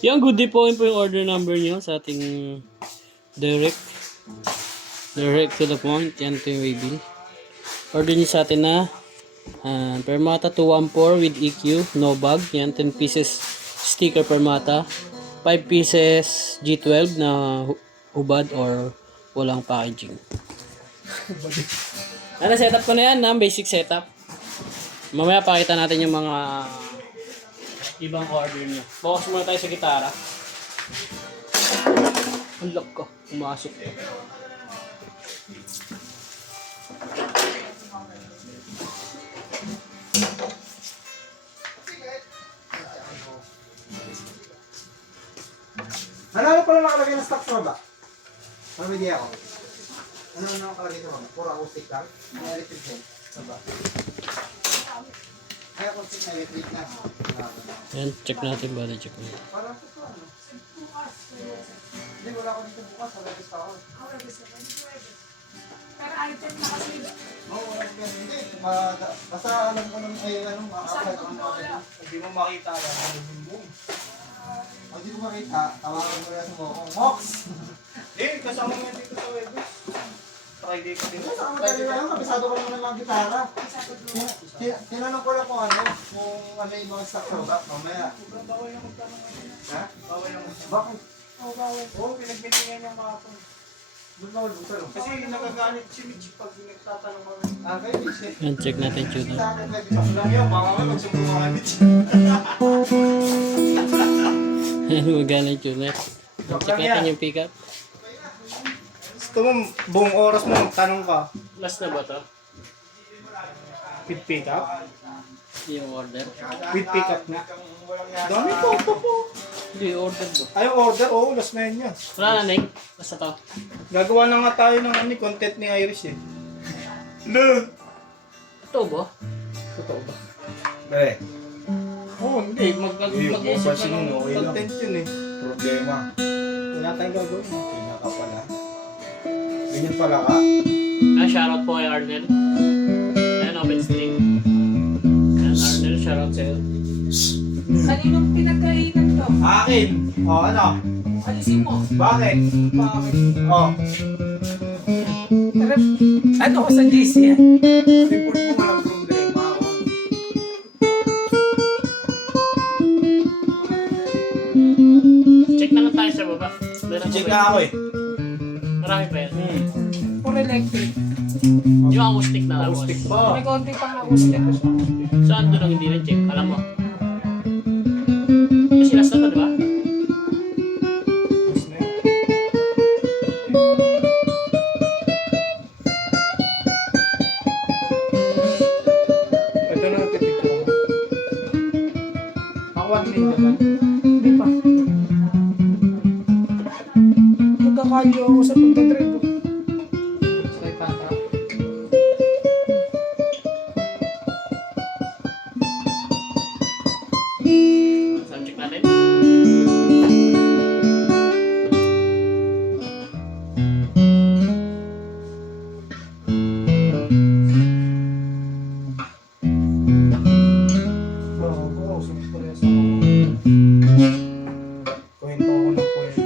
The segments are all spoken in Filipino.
Yung good day po, yun po yung order number nyo sa ating direct. Direct to the point. Yan po yung waybill. Order nyo sa atin na Permata 214 with EQ, no bag. Yan, 10 pieces sticker Permata. 5 pieces G12 na hubad or walang packaging. Ano, setup ko na yan, basic setup. Mamaya pakita natin yung mga ibang order niya. Focus muna tayo sa gitara. Ang lock ko, pumasok. Ano pala nakalagay na stock sa baba? Ano hindi ako? Ano nakalagay sa baba? Puro acoustic lang? May electric head sa baba. Ay, acoustic na electric na. Yan, check natin ba? Check natin. Parang ito ano? Hindi, wala ko dito bukas. Wala dito ako. Pero item na kasi. Oo, wala ko ganun. Hindi, basta alam ko nung ay ano, makakapag ang mga ganun. Hindi mo makita yan. Ano yung boom? Pag di ko makita, tawagan mo yan sa mukong Mox! Eh, kasama mo yan dito sa Webis. Saka hindi ko din. Kasama tayo lang, kabisado ko naman ng mga gitara. Tinanong ko lang kung ano yung mga stock sa baba, mamaya. Bawal na magtanong ngayon. Ha? Bawal na magtanong. Bakit? Oo, bawal. Oo, pinagbintingan niya kahapon. Doon bawal bukalo. Kasi nagagalit si Mitch pag nagtatanong kami. Ah, kayo, Mitch eh. Yan, check natin yung tune. Sa akin, pwede pa lang yun. Baka may magsumbong mga Mitch. Yan, magana yung tune. Check natin yung pickup. Gusto mo, buong oras mo magtanong ka. Last na ba to? With pick up? Yung order? With pick up na. Dami po po. Hindi, order ba? Ay, yung order, oo, last na yun yan. Wala na, Nick. Basta to. Gagawa na nga tayo ng content ni Iris eh. Ito ba? Totoo ba? Eh, Oo, hindi. Mag-isip ka ng content yun eh. problema. Wala tayong gagawin. Pinaka pala. Ganyan pala ka. Shoutout po kay Arnel. Ayan, open stream. Ayan, Arnel, shoutout sa'yo. Kaninong pinagkainan to? Akin! O, ano? Alisin mo. Bakit? Bakit? O. Pero, ano ko sa GC yan? Report mo walang problema. Check na lang tayo sa baba. Meron Check pa na ba ako yun? eh. Marami pa yan. Puro electric. Yung acoustic na lang. Acoustic pa. May konti pang acoustic. Saan doon ang hindi na-check? Alam mo. Kasi last na to, di ba? Last na yun. Ito na natipid ko. Ako 1 minute ba? Hindi pa. Magkakalyo ako sa pagdadrive. Sa itata. Sound check natin. Oo, oo. Surprise ako. Kwento ko ng kwento.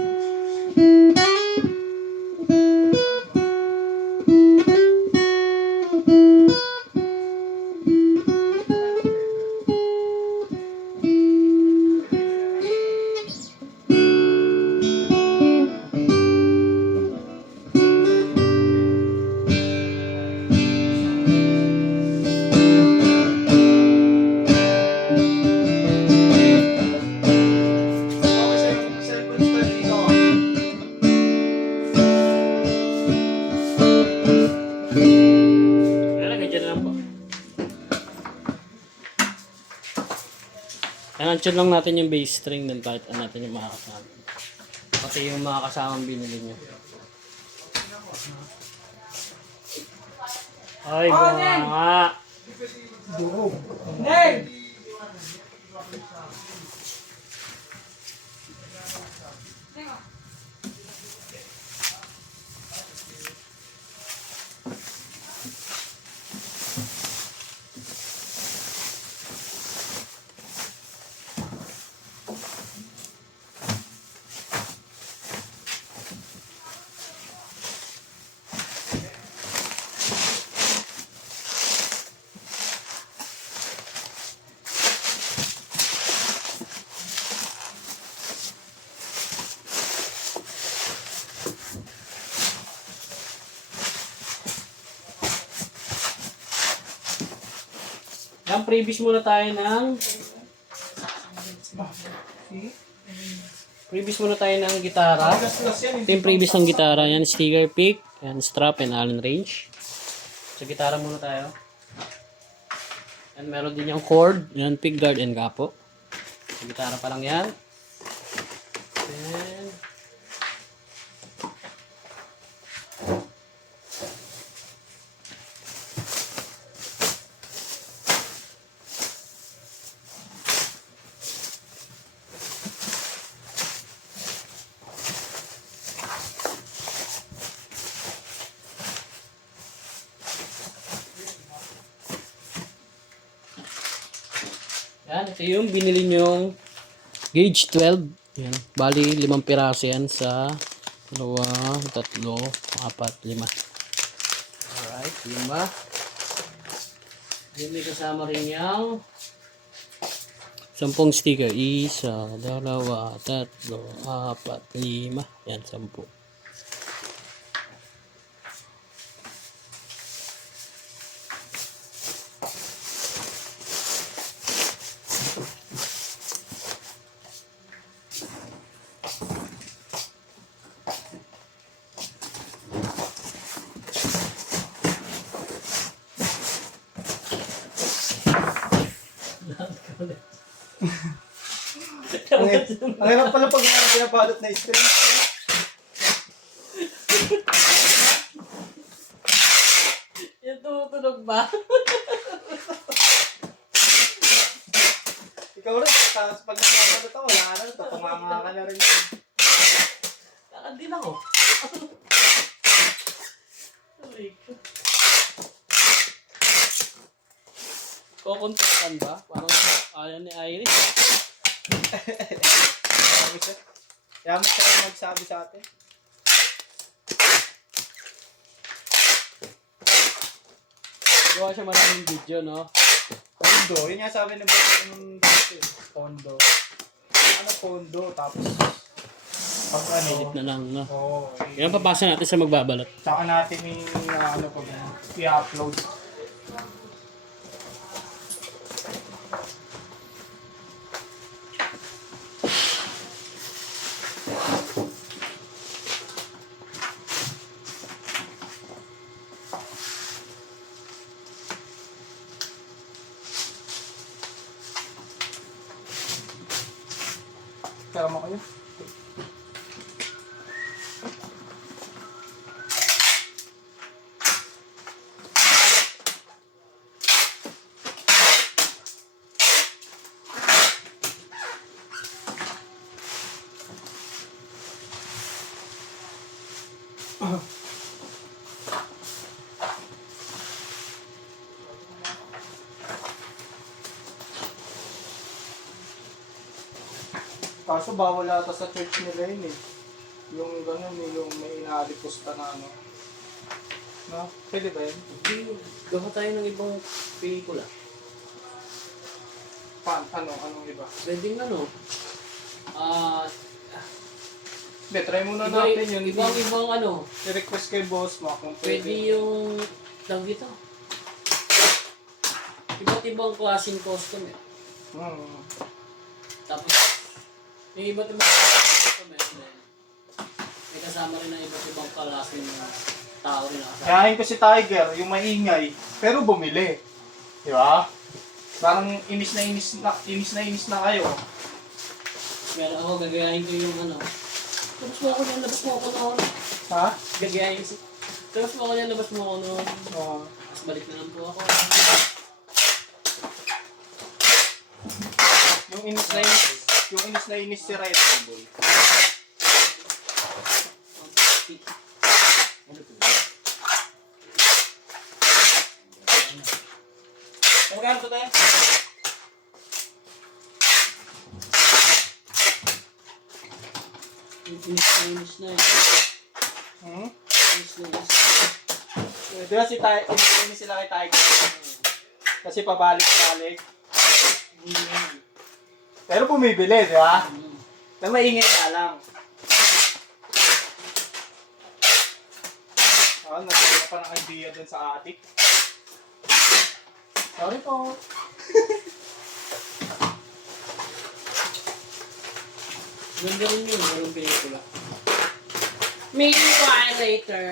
Okay sa'yo yung cellphone stand dito. Lalagay dyan lang po. Ayan, tune lang natin yung bass string din kahit ano natin yung mga kasama. Pati yung mga kasamang binili nyo. Ay, bunga! Hey! Yan, previous muna tayo ng... Previous muna tayo ng gitara. Gas-gas yan. Ito yung previous ng gitara. Yan, sticker pick, yan, strap, and Allen wrench. Sa gitara muna tayo. Yan, meron din yung cord, yan, pick guard, and gapo. Sa gitara pa lang yan. And... Yan, ito yung binili nyong gauge 12. Yan, bali 5 piraso yan sa 2, 3, 4, 5. Alright, 5. Yan, may kasama rin yung 10 sticker. 1, 2, 3, 4, 5. Yan, 10. Ang hirap pala pag pinabalot na string. Yan, tumutunog ba? Ikaw rin, tapos pag nagpabalot ako, wala na, tapamama ka na rin. Lakad din ako. Aray ko. Kukontentan ba? Parang ayaw ni Iris. Kaya mo siya magsabi sa atin. Gawa siya maraming video, no? Pondo, yun nga sabi ng Pondo. Ano Pondo, tapos pag ano. Edit na lang, no? Oo. Yan, papasa natin sa magbabalot. Tsaka natin yung ano pag i-upload. Kaya mo kayo? Kaso bawal ata sa church nila yun eh. Yung gano'n eh, yung may inaalipusta na ano. No? Pwede ba yun? Gawa tayo ng ibang pelikula. Anong iba? Pwedeng ano? Hindi, try muna natin yun. Ibang ano? I-request kay boss mo kung Pwede yung... Tawag dito. Iba't ibang klaseng costume eh. Tapos, yung iba't ibang klaseng costume eh. May kasama rin ng iba't ibang klaseng tao rin nakasama. Kayahin ko si Tiger, yung maingay, pero bumili. Di ba? Parang inis na kayo. Meron ako, gagayahin ko yung ano. Labas mo ako niyan, labas mo ako noon. Ha? Gagayahin si... Labas mo ako niyan, labas mo ako noon. Oo. Tapos balik na lang po ako. Yung inis na inis si Red Bull. Magkano to tayo? Inis na eh. Inis na inis. Di ba inis sila kay Tiger? Kasi pabalik-balik. Pero bumibili, di ba? Nang maingay na lang. Nagkaroon pa ng idea dun sa attic. Sorry po. Ganda rin yun, walang pelikula. Meanwhile later.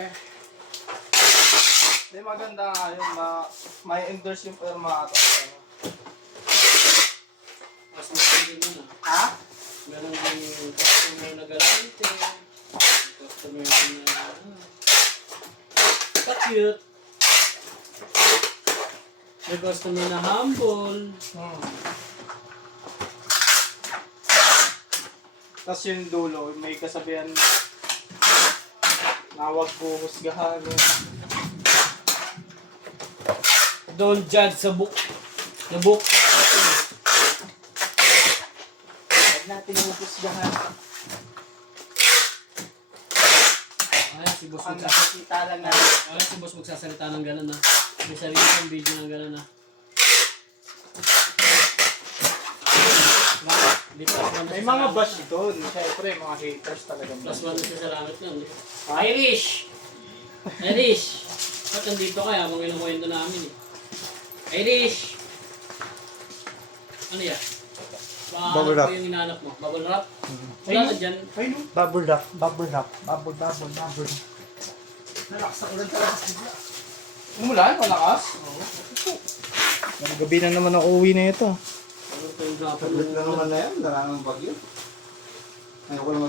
Hindi, maganda nga yun. May endorse yung perma ata. Mas maganda yun ah. Ha? Meron yung customer na galante. Customer na pa-cute. May customer na humble. Tapos yung dulo, may kasabihan na huwag buhusgahan. Don't judge sa book. The book. Huwag natin buhusgahan. Ay, si boss Ang magsasalita. nakikita lang natin. Ay, si boss magsasalita ng gano'n ah. May sarili siyang video ng gano'n ah. Dito ako May mga bash ito. Siyempre, mga haters talaga. Plus one na siya sa langit nun. Irish! Irish! Ba't nandito kaya? Mga ilang kwento namin eh. Irish! Ano yan? Bubble wrap. Ano yung hinanap mo? Bubble wrap? Wala na dyan. Ay, no. Bubble wrap. Bubble. Nalakas ako lang talaga sa bigla. Umulan? Malakas? Gabi na naman ang uwi na ito. Ano ito yung hapon Tablet na naman na yan. Dala ng bagyo. Ayoko lang